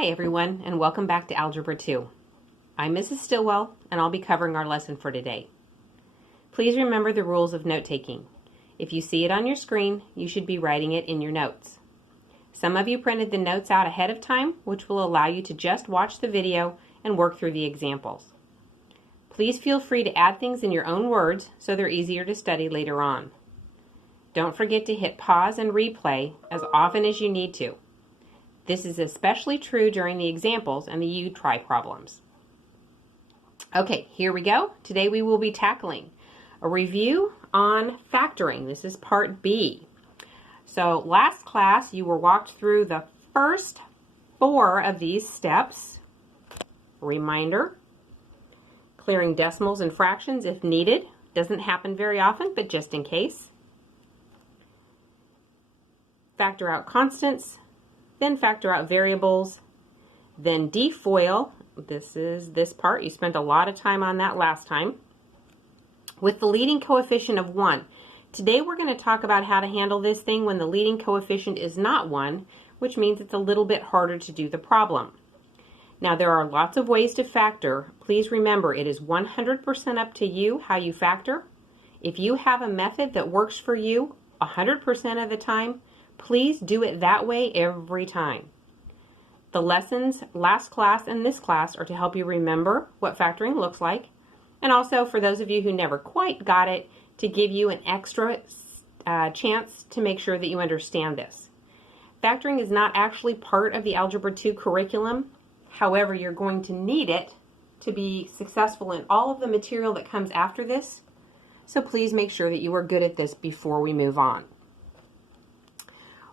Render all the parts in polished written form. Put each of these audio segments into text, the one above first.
Hi everyone, and welcome back to Algebra 2. I'm Mrs. Stillwell, and I'll be covering our lesson for today. Please remember the rules of note-taking. If you see it on your screen, you should be writing it in your notes. Some of you printed the notes out ahead of time, which will allow you to just watch the video and work through the examples. Please feel free to add things in your own words so they're easier to study later on. Don't forget to hit pause and replay as often as you need to. This is especially true during the examples and the you try problems. Okay, here we go. Today we will be tackling a review on factoring. This is part B. So last class you were walked through the first 4 of these steps. Reminder, clearing decimals and fractions if needed. Doesn't happen very often, but just in case. Factor out constants. Then factor out variables, then defoil, this is this part, you spent a lot of time on that last time, with the leading coefficient of 1. Today we're going to talk about how to handle this thing when the leading coefficient is not 1, which means it's a little bit harder to do the problem. Now there are lots of ways to factor. Please remember it is 100% up to you how you factor. If you have a method that works for you 100% of the time, please do it that way every time. The lessons last class and this class are to help you remember what factoring looks like, and also for those of you who never quite got it, to give you an extra chance to make sure that you understand this. Factoring is not actually part of the Algebra 2 curriculum. However, you're going to need it to be successful in all of the material that comes after this. So please make sure that you are good at this before we move on.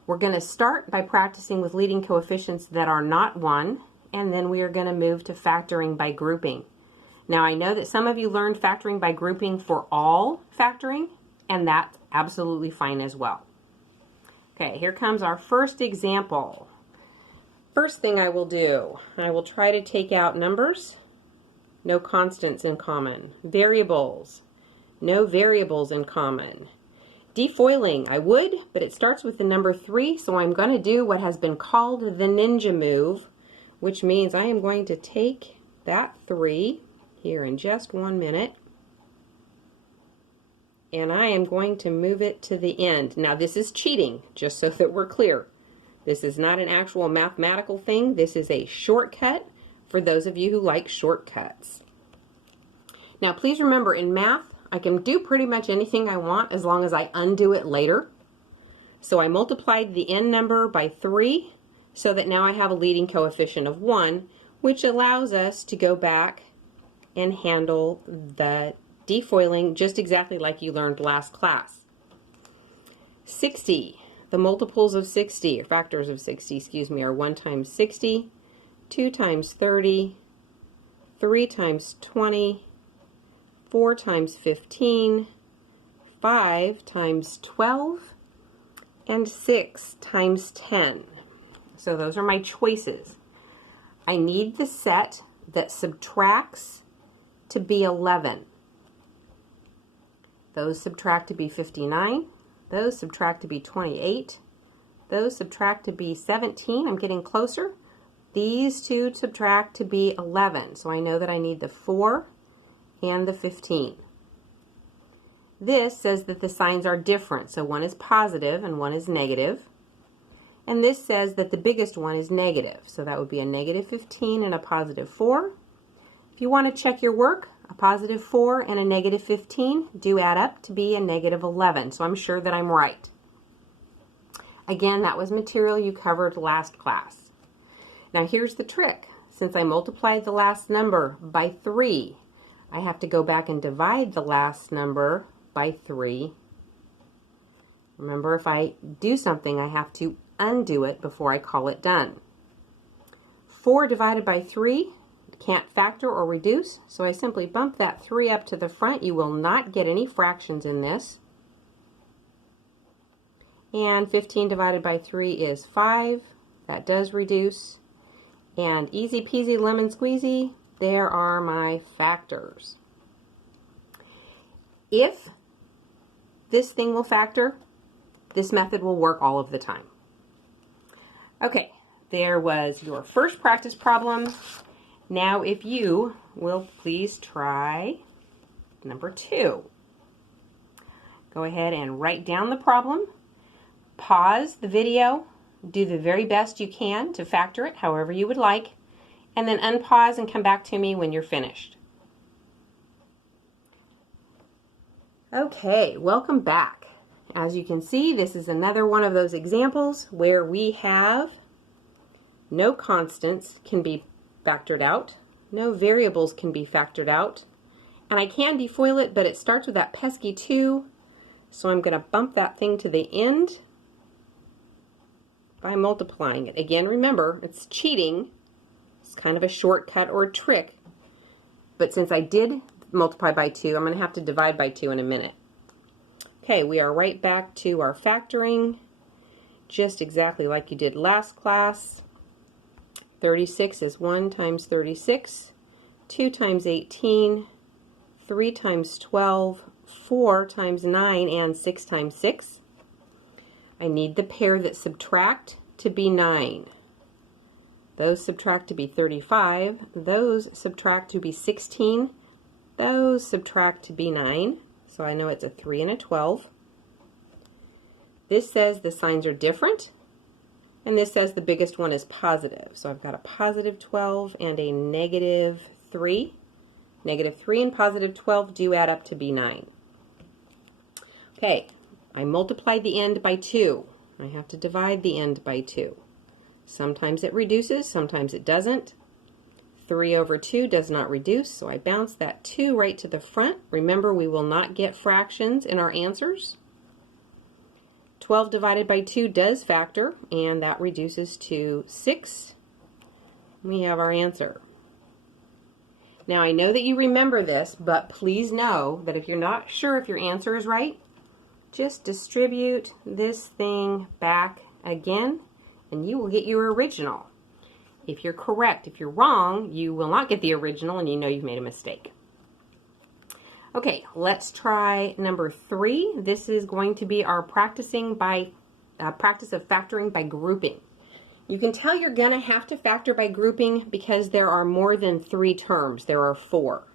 We're going to start by practicing with leading coefficients that are not 1, and then we are going to move to factoring by grouping. Now I know that some of you learned factoring by grouping for all factoring, and that's absolutely fine as well. Okay, here comes our first example. First thing I will do, I will try to take out numbers, no constants in common. Variables, no variables in common. Defoiling, I would, but it starts with the number 3, so I'm going to do what has been called the ninja move, which means I am going to take that 3 here in just 1 minute, and I am going to move it to the end. Now this is cheating, just so that we're clear. This is not an actual mathematical thing. This is a shortcut for those of you who like shortcuts. Now please remember, in math, I can do pretty much anything I want as long as I undo it later. So I multiplied the n number by 3 so that now I have a leading coefficient of 1, which allows us to go back and handle the defoiling just exactly like you learned last class. 60, the multiples of 60, or factors of 60, excuse me, are 1 times 60, 2 times 30, 3 times 20, 4 times 15, 5 times 12, and 6 times 10. So those are my choices. I need the set that subtracts to be 11. Those subtract to be 59. Those subtract to be 28. Those subtract to be 17. I'm getting closer. These two subtract to be 11. So I know that I need the 4 and the 15. This says that the signs are different, so one is positive and one is negative. And this says that the biggest one is negative, so that would be a negative 15 and a positive 4. If you want to check your work, a positive 4 and a negative 15 do add up to be a negative 11, so I'm sure that I'm right. Again, that was material you covered last class. Now here's the trick. Since I multiplied the last number by 3, I have to go back and divide the last number by 3. Remember, if I do something, I have to undo it before I call it done. 4 divided by 3 can't factor or reduce, so I simply bump that 3 up to the front. You will not get any fractions in this. And 15 divided by 3 is 5. That does reduce. And easy peasy lemon squeezy, there are my factors. If this thing will factor, this method will work all of the time. Okay, there was your first practice problem. Now if you will please try number 2. Go ahead and write down the problem, pause the video, do the very best you can to factor it however you would like, and then unpause and come back to me when you're finished. Okay, welcome back. As you can see, this is another one of those examples where we have no constants can be factored out, no variables can be factored out, and I can defoil it, but it starts with that pesky 2, so I'm going to bump that thing to the end by multiplying it. Again, remember, it's cheating. It's kind of a shortcut or a trick, but since I did multiply by 2, I'm going to have to divide by 2 in a minute. Okay, we are right back to our factoring, just exactly like you did last class. 36 is 1 times 36, 2 times 18, 3 times 12, 4 times 9, and 6 times 6. I need the pair that subtract to be 9. Those subtract to be 35. Those subtract to be 16. Those subtract to be 9. So I know it's a 3 and a 12. This says the signs are different. And this says the biggest one is positive. So I've got a positive 12 and a negative 3. Negative 3 and positive 12 do add up to be 9. Okay, I multiplied the end by 2. I have to divide the end by 2. Sometimes it reduces, sometimes it doesn't. 3 over 2 does not reduce, so I bounce that 2 right to the front. Remember, we will not get fractions in our answers. 12 divided by 2 does factor, and that reduces to 6. We have our answer. Now, I know that you remember this, but please know that if you're not sure if your answer is right, just distribute this thing back again, and you will get your original. If you're correct, if you're wrong, you will not get the original, and you know you've made a mistake. Okay, let's try number 3. This is going to be our practice of factoring by grouping. You can tell you're going to have to factor by grouping because there are more than 3 terms. There are 4.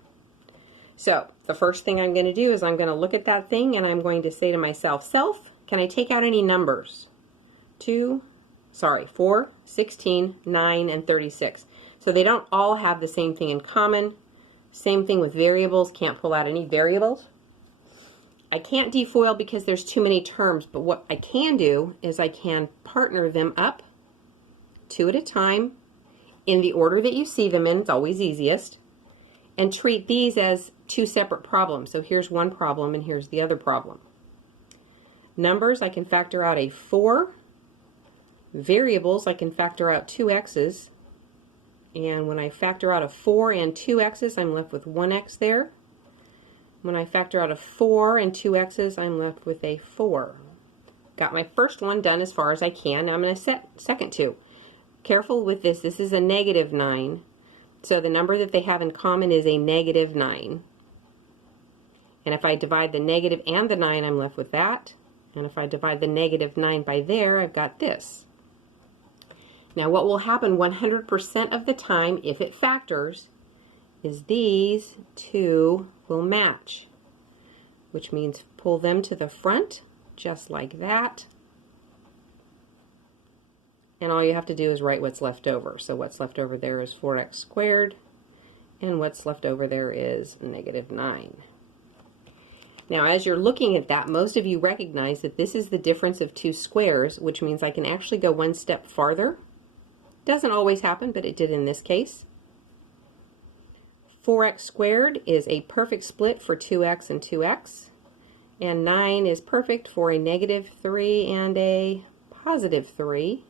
So the first thing I'm going to do is I'm going to look at that thing and I'm going to say to myself, self, can I take out any numbers? 4, 16, 9, and 36. So they don't all have the same thing in common. Same thing with variables, can't pull out any variables. I can't defoil because there's too many terms, but what I can do is I can partner them up 2 at a time in the order that you see them in. It's always easiest. And treat these as 2 separate problems. So here's one problem and here's the other problem. Numbers, I can factor out a 4. Variables, I can factor out 2 x's. And when I factor out a 4 and 2 x's, I'm left with 1 x there. When I factor out a 4 and 2 x's, I'm left with a 4. Got my first one done as far as I can. Now I'm going to set second 2. Careful with this. This is a negative 9. So the number that they have in common is a negative 9. And if I divide the negative and the 9, I'm left with that. And if I divide the negative 9 by there, I've got this. Now what will happen 100% of the time if it factors is these 2 will match, which means pull them to the front just like that. And all you have to do is write what's left over. So what's left over there is 4x squared, and what's left over there is negative 9. Now as you're looking at that, most of you recognize that this is the difference of 2 squares, which means I can actually go one step farther. Doesn't always happen, but it did in this case. 4x squared is a perfect split for 2x and 2x, and 9 is perfect for a negative 3 and a positive 3,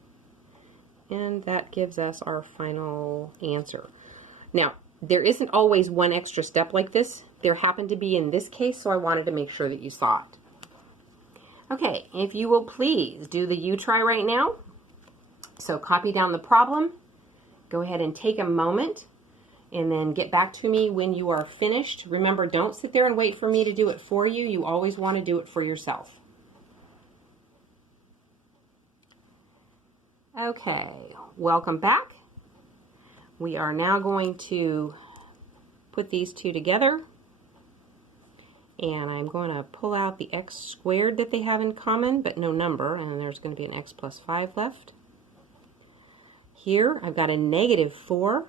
and that gives us our final answer. Now, there isn't always one extra step like this. There happened to be in this case, so I wanted to make sure that you saw it. Okay, if you will please do the you try right now. So copy down the problem, go ahead and take a moment, and then get back to me when you are finished. Remember, don't sit there and wait for me to do it for you. You always want to do it for yourself. Okay, welcome back. We are now going to put these two together, and I'm going to pull out the x squared that they have in common but no number, and there's going to be an x plus 5 left. Here I've got a negative 4.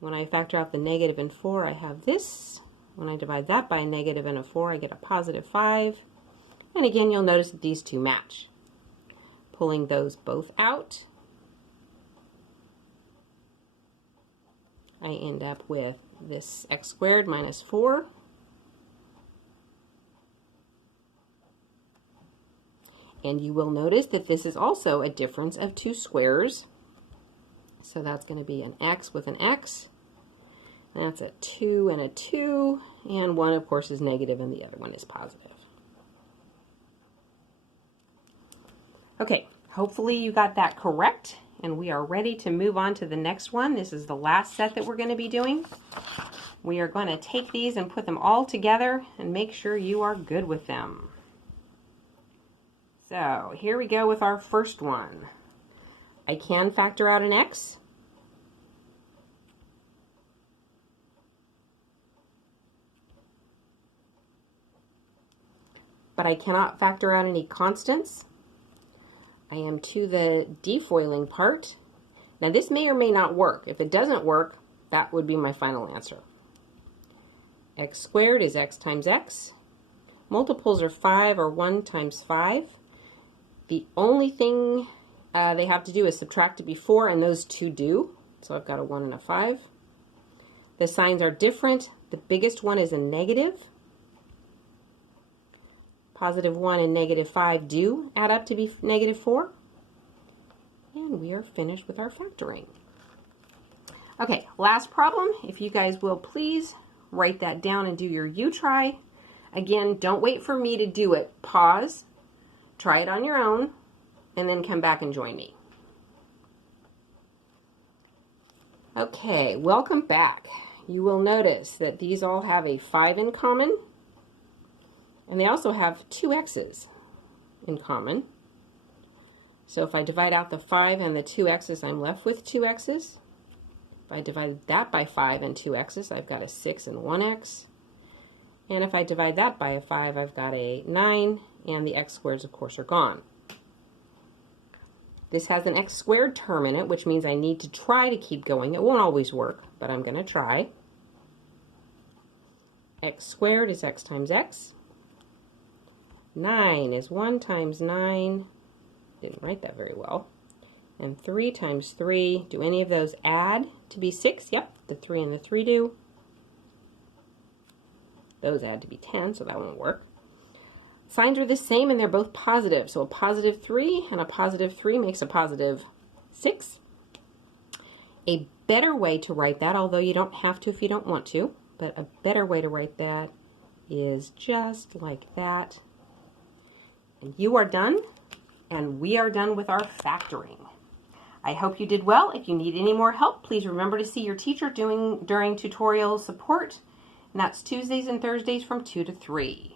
When I factor out the negative and 4, I have this. When I divide that by a negative and a 4, I get a positive 5. And again, you'll notice that these two match. Pulling those both out, I end up with this x squared minus 4. And you will notice that this is also a difference of two squares. So that's going to be an x with an x. That's a 2 and a 2. And one, of course, is negative and the other one is positive. Okay, hopefully you got that correct, and we are ready to move on to the next one. This is the last set that we're going to be doing. We are going to take these and put them all together and make sure you are good with them. So here we go with our first one. I can factor out an x. But I cannot factor out any constants. I am to the defoiling part. Now this may or may not work. If it doesn't work, that would be my final answer. X squared is x times x. Multiples are 5 or 1 times 5. The only thing they have to do is subtract it before, and those two do. So I've got a 1 and a 5. The signs are different. The biggest one is a negative. Positive 1 and negative 5 do add up to be negative 4. And we are finished with our factoring. Okay, last problem. If you guys will please write that down and do your U-try. Again, don't wait for me to do it. Pause, try it on your own, and then come back and join me. Okay, welcome back. You will notice that these all have a 5 in common. And they also have 2 x's in common. So if I divide out the 5 and the 2 x's, I'm left with 2 x's. If I divide that by 5 and 2 x's, I've got a 6 and 1 x. And if I divide that by a 5, I've got a 9, and the x squareds, of course, are gone. This has an x squared term in it, which means I need to try to keep going. It won't always work, but I'm going to try. X squared is x times x. 9 is 1 times 9. Didn't write that very well. And 3 times 3. Do any of those add to be 6? Yep, the 3 and the 3 do. Those add to be 10, so that won't work. Signs are the same and they're both positive. So a positive 3 and a positive 3 makes a positive 6. A better way to write that, although you don't have to if you don't want to, but a better way to write that is just like that. And you are done, and we are done with our factoring. I hope you did well. If you need any more help, please remember to see your teacher during tutorial support, and that's Tuesdays and Thursdays from 2 to 3.